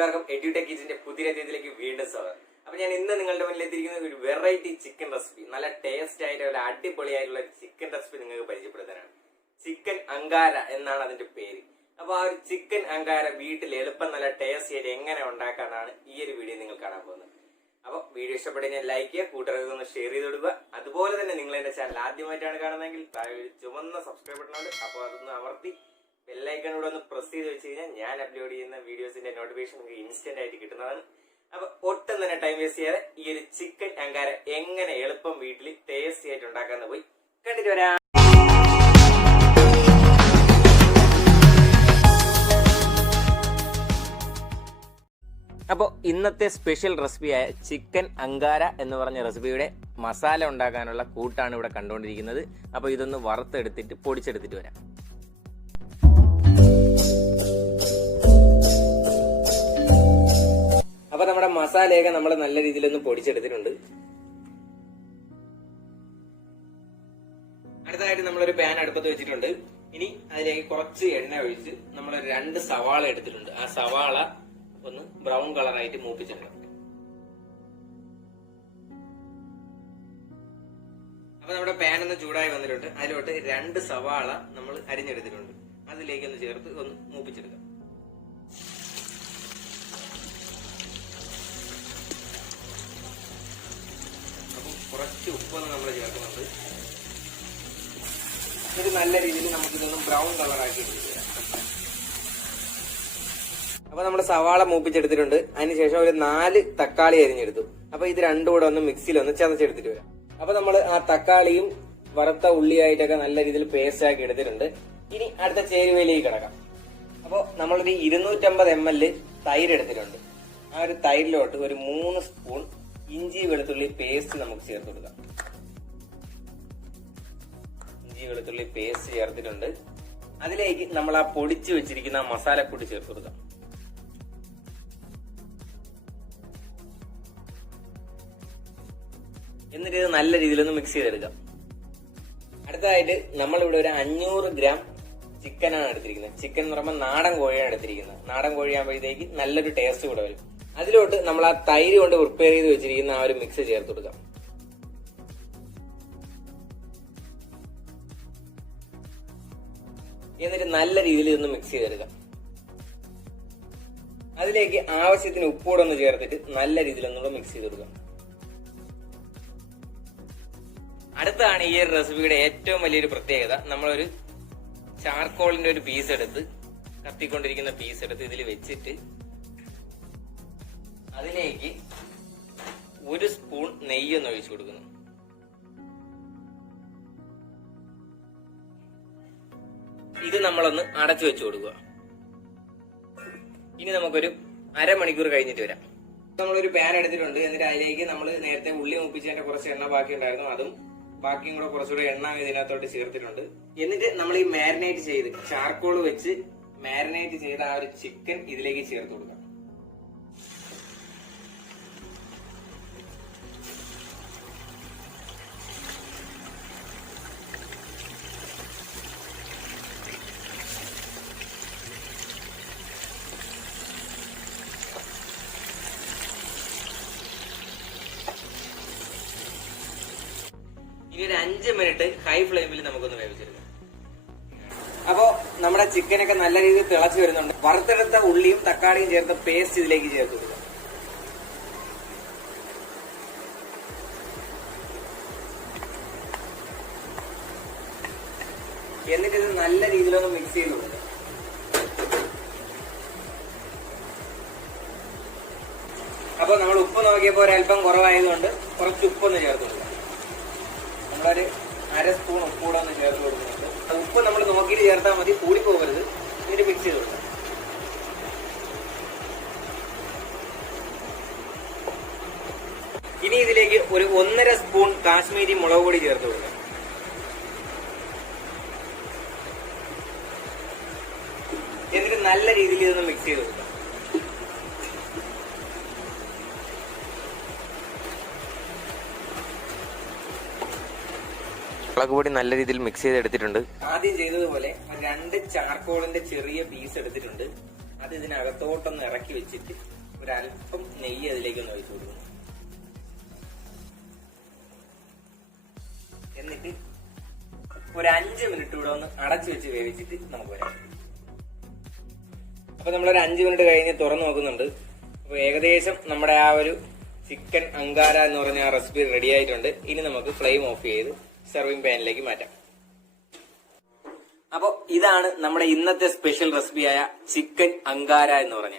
കൂട്ടുകാർക്കും എഡ്യൂടെക് കിച്ചന്റെ പുതിയ രീതിയിലേക്ക് വീണ്ടും സ്വാഗതം. അപ്പൊ ഞാൻ ഇന്ന് നിങ്ങളുടെ മുന്നിൽ എത്തിയിരിക്കുന്ന ഒരു വെറൈറ്റി ചിക്കൻ റെസിപ്പി, നല്ല ടേസ്റ്റ് ആയിട്ട് ഒരു അടിപൊളിയായിട്ടുള്ള ചിക്കൻ റെസിപ്പി നിങ്ങൾക്ക് പരിചയപ്പെടുത്താനാണ്. ചിക്കൻ അങ്കാര എന്നാണ് അതിന്റെ പേര്. അപ്പൊ ആ ഒരു ചിക്കൻ അങ്കാര വീട്ടിൽ എളുപ്പം നല്ല ടേസ്റ്റ് ആയിട്ട് എങ്ങനെ ഉണ്ടാക്കാനാണ് ഈ ഒരു വീഡിയോ നിങ്ങൾ കാണാൻ പോകുന്നത്. അപ്പൊ വീഡിയോ ഇഷ്ടപ്പെട്ടെങ്കിൽ ലൈക്ക് ചെയ്യുക, കൂട്ടുകാർക്ക് ഒന്ന് ഷെയർ ചെയ്ത് കൊടുക്കുക. അതുപോലെ തന്നെ നിങ്ങൾ എന്റെ ചാനൽ ആദ്യമായിട്ടാണ് കാണുന്നതെങ്കിൽ താഴെ ഒരു ചുവന്ന സബ്സ്ക്രൈബ് ബട്ടൺ ഉണ്ട്, അപ്പോൾ അതൊന്ന് അമർത്തി ബെല്ലൈക്കൺ കൂടെ ഒന്ന് പ്രസ് ചെയ്ത് വെച്ച് കഴിഞ്ഞാൽ ഞാൻ അപ്ലോഡ് ചെയ്യുന്ന വീഡിയോസിന്റെ നോട്ടിഫിക്കേഷൻ നിങ്ങൾക്ക് ഇൻസ്റ്റന്റ് ആയിട്ട് കിട്ടുന്നതാണ്. അപ്പൊ ഒട്ടും തന്നെ ടൈം വേസ്റ്റ് ചെയ്യാതെ ഈ ഒരു ചിക്കൻ അങ്കാര എങ്ങനെ എളുപ്പം വീട്ടിൽ ടേസ്റ്റി ആയിട്ട് ഉണ്ടാക്കാന്ന് പോയി കണ്ടിട്ട് വരാം. അപ്പോൾ ഇന്നത്തെ സ്പെഷ്യൽ റെസിപ്പിയായ ചിക്കൻ അങ്കാര എന്ന് പറഞ്ഞ റെസിപ്പിയുടെ മസാല ഉണ്ടാക്കാനുള്ള കൂട്ടാണ് ഇവിടെ കണ്ടുകൊണ്ടിരിക്കുന്നത്. അപ്പോൾ ഇതൊന്ന് വറുത്തെടുത്തിട്ട് പൊടിച്ചെടുത്തിട്ട് വരാം. അപ്പൊ നമ്മുടെ മസാലയൊക്കെ നമ്മൾ നല്ല രീതിയിലൊന്ന് പൊടിച്ചെടുത്തിട്ടുണ്ട്. അടുത്തതായിട്ട് നമ്മളൊരു പാൻ അടുപ്പത്ത് വെച്ചിട്ടുണ്ട്. ഇനി അതിലേക്ക് കുറച്ച് എണ്ണ ഒഴിച്ച് നമ്മൾ 2 സവാള എടുത്തിട്ടുണ്ട്. ആ സവാള ഒന്ന് ബ്രൗൺ കളറായിട്ട് മൂപ്പിച്ചെടുക്കണം. അപ്പൊ നമ്മുടെ പാൻ ഒന്ന് ചൂടായി വന്നിട്ടുണ്ട്. അതിലോട്ട് 2 സവാള നമ്മൾ അരിഞ്ഞെടുത്തിട്ടുണ്ട്. അതിലേക്ക് ഒന്ന് ചേർത്ത് ഒന്ന് മൂപ്പിച്ചെടുക്കാം. അപ്പം കുറച്ച് ഉപ്പൊന്ന് നമ്മൾ ചേർക്കുന്നുണ്ട്. ഇത് നല്ല രീതിയിൽ നമുക്കിതൊന്ന് ബ്രൗൺ കളറാക്കി എടുക്കുക. അപ്പൊ നമ്മുടെ സവാള മൂപ്പിച്ചെടുത്തിട്ടുണ്ട്. അതിനുശേഷം ഒരു 4 തക്കാളി അരിഞ്ഞെടുത്തു. അപ്പൊ ഇത് രണ്ടും കൂടെ ഒന്ന് മിക്സിയിൽ ഒന്ന് ചതച്ചെടുത്തിട്ട് വരാം. അപ്പൊ നമ്മൾ ആ തക്കാളിയും വറുത്ത ഉള്ളിയായിട്ടൊക്കെ നല്ല രീതിയിൽ പേസ്റ്റ് ആക്കി എടുത്തിട്ടുണ്ട്. ഇനി അടുത്ത ചേരുവയിലേക്ക് കിടക്കാം. അപ്പോൾ നമ്മളൊരു 250 ml തൈര് എടുത്തിട്ടുണ്ട്. ആ ഒരു തൈരിലോട്ട് ഒരു 3 സ്പൂൺ ഇഞ്ചി വെളുത്തുള്ളി പേസ്റ്റ് നമുക്ക് ചേർത്ത് കൊടുക്കാം. ഇഞ്ചി വെളുത്തുള്ളി പേസ്റ്റ് ചേർത്തിട്ടുണ്ട്. അതിലേക്ക് നമ്മൾ ആ പൊടിച്ചു വെച്ചിരിക്കുന്ന മസാലപ്പൊടി ചേർത്ത് കൊടുക്കാം. എന്നിട്ട് ഇത് നല്ല രീതിയിലൊന്ന് മിക്സ് ചെയ്തെടുക്കാം. അടുത്തതായിട്ട് നമ്മളിവിടെ ഒരു 500 ഗ്രാം ചിക്കനാണ് എടുത്തിരിക്കുന്നത്. ചിക്കൻ എന്ന് പറയുമ്പോൾ നാടൻ കോഴിയാണ് എടുത്തിരിക്കുന്നത്. നാടൻ കോഴിയാകുമ്പോഴത്തേക്ക് നല്ലൊരു ടേസ്റ്റ് കൂടെ വരും. അതിലോട്ട് നമ്മൾ ആ തൈര് കൊണ്ട് പ്രിപ്പയർ ചെയ്ത് വെച്ചിരിക്കുന്ന ആ ഒരു മിക്സ് ചേർത്ത് കൊടുക്കാം. എന്നിട്ട് നല്ല രീതിയിൽ ഇതൊന്ന് മിക്സ് ചെയ്തെടുക്കാം. അതിലേക്ക് ആവശ്യത്തിന് ഉപ്പൂടെ ഒന്ന് ചേർത്തിട്ട് നല്ല രീതിയിൽ ഒന്നുകൂടെ മിക്സ് ചെയ്ത് കൊടുക്കാം. അടുത്താണ് ഈ ഒരു റെസിപ്പിയുടെ ഏറ്റവും വലിയൊരു പ്രത്യേകത. നമ്മളൊരു ചാർക്കോളിന്റെ ഒരു പീസ് എടുത്ത്, കത്തിക്കൊണ്ടിരിക്കുന്ന പീസ് എടുത്ത് ഇതിൽ വെച്ചിട്ട് അതിലേക്ക് 1 സ്പൂൺ നെയ്യൊന്ന് ഒഴിച്ചു കൊടുക്കുന്നു. ഇത് നമ്മളൊന്ന് അടച്ചു വെച്ചു കൊടുക്കുക. ഇനി നമുക്കൊരു അരമണിക്കൂർ കഴിഞ്ഞിട്ട് വരാം. നമ്മളൊരു പാൻ എടുത്തിട്ടുണ്ട്. എന്നിട്ട് അതിലേക്ക് നമ്മൾ നേരത്തെ ഉള്ളി മുപ്പിച്ചതിന്റെ കുറച്ച് എണ്ണ ബാക്കി ഉണ്ടായിരുന്നു. അതും ബാക്കിയും കൂടെ കുറച്ചുകൂടെ എണ്ണ ഇതിനകത്തോട്ട് ചേർത്തിട്ടുണ്ട്. എന്നിട്ട് നമ്മൾ ഈ മാരിനേറ്റ് ചെയ്ത് ചാർക്കോൾ വെച്ച് മാരിനേറ്റ് ചെയ്ത ആ ഒരു ചിക്കൻ ഇതിലേക്ക് ചേർത്ത് കൊടുക്കാം. ഇനി ഒരു 5 മിനിറ്റ് ഹൈ ഫ്ലെയിമിൽ നമുക്കൊന്ന് വേവിച്ചെടുക്കാം. അപ്പോ നമ്മുടെ ചിക്കനൊക്കെ നല്ല രീതിയിൽ തിളച്ചു വരുന്നുണ്ട്. വറുത്തെടുത്ത ഉള്ളിയും തക്കാളിയും ചേർത്ത പേസ്റ്റ് ഇതിലേക്ക് ചേർത്ത് കൊടുക്കുക. എന്നിട്ട് ഇത് നല്ല രീതിയിലൊന്ന് മിക്സ് ചെയ്ത് കൊടുക്കുക. അപ്പൊ നമ്മൾ ഉപ്പ് നോക്കിയപ്പോൾ ഒരല്പം കുറവായതുകൊണ്ട് കുറച്ച് ഉപ്പൊന്ന് ചേർത്ത് കൊടുക്കുക. നമ്മളൊരു 1/2 സ്പൂൺ ഉപ്പ് കൂടെ ഒന്ന് ചേർത്ത് കൊടുക്കുന്നുണ്ട്. അത് ഉപ്പ് നമ്മൾ നോക്കിയിട്ട് ചേർത്താൽ മതി, കൂടി പോകരുത്. എന്നിട്ട് മിക്സ് ചെയ്ത് കൊടുക്കാം. ഇനി ഇതിലേക്ക് ഒരു 1.5 സ്പൂൺ കാശ്മീരി മുളക് പൊടി ചേർത്ത് കൊടുക്കാം. എന്നിട്ട് നല്ല രീതിയിൽ ഇതൊന്ന് മിക്സ് ചെയ്ത് കൊടുക്കാം. മുളക് പൊടി നല്ല രീതിയിൽ മിക്സ് ചെയ്തെടുത്തിട്ടുണ്ട്. ആദ്യം ചെയ്തതുപോലെ 2 ചാർക്കോളിന്റെ ചെറിയ പീസ് എടുത്തിട്ടുണ്ട്. അത് ഇതിനകത്തോട്ടൊന്ന് ഇറക്കി വെച്ചിട്ട് ഒരല്പം നെയ്യ് അതിലേക്ക് ഒന്ന് ഒഴിച്ചു കൊടുക്കുന്നു. എന്നിട്ട് ഒരു 5 മിനിറ്റ് കൂടെ ഒന്ന് അടച്ചു വെച്ച് വേവിച്ചിട്ട് നമുക്ക് വരാം. അപ്പൊ നമ്മളൊരു 5 മിനിറ്റ് കഴിഞ്ഞ് തുറന്നു നോക്കുന്നുണ്ട്. അപ്പൊ ഏകദേശം നമ്മുടെ ആ ഒരു ചിക്കൻ അങ്കാര എന്ന് പറഞ്ഞ ആ റെസിപ്പി റെഡി ആയിട്ടുണ്ട്. ഇനി നമുക്ക് ഫ്ലെയിം ഓഫ് ചെയ്ത് സെർവിങ് പാനിലേക്ക് മാറ്റാം. അപ്പൊ ഇതാണ് നമ്മുടെ ഇന്നത്തെ സ്പെഷ്യൽ റെസിപ്പിയായ ചിക്കൻ അങ്കാര എന്ന് പറഞ്ഞ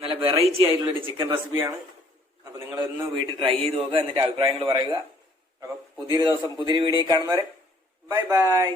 നല്ല വെറൈറ്റി ആയിട്ടുള്ള ഒരു ചിക്കൻ റെസിപ്പിയാണ്. അപ്പൊ നിങ്ങൾ ഒന്ന് വീട്ടിൽ ട്രൈ ചെയ്ത് നോക്കുക, എന്നിട്ട് അഭിപ്രായങ്ങൾ പറയുക. അപ്പൊ പുതിയൊരു ദിവസം പുതിയൊരു വീഡിയോ കാണുന്നവരെ ബൈ ബൈ.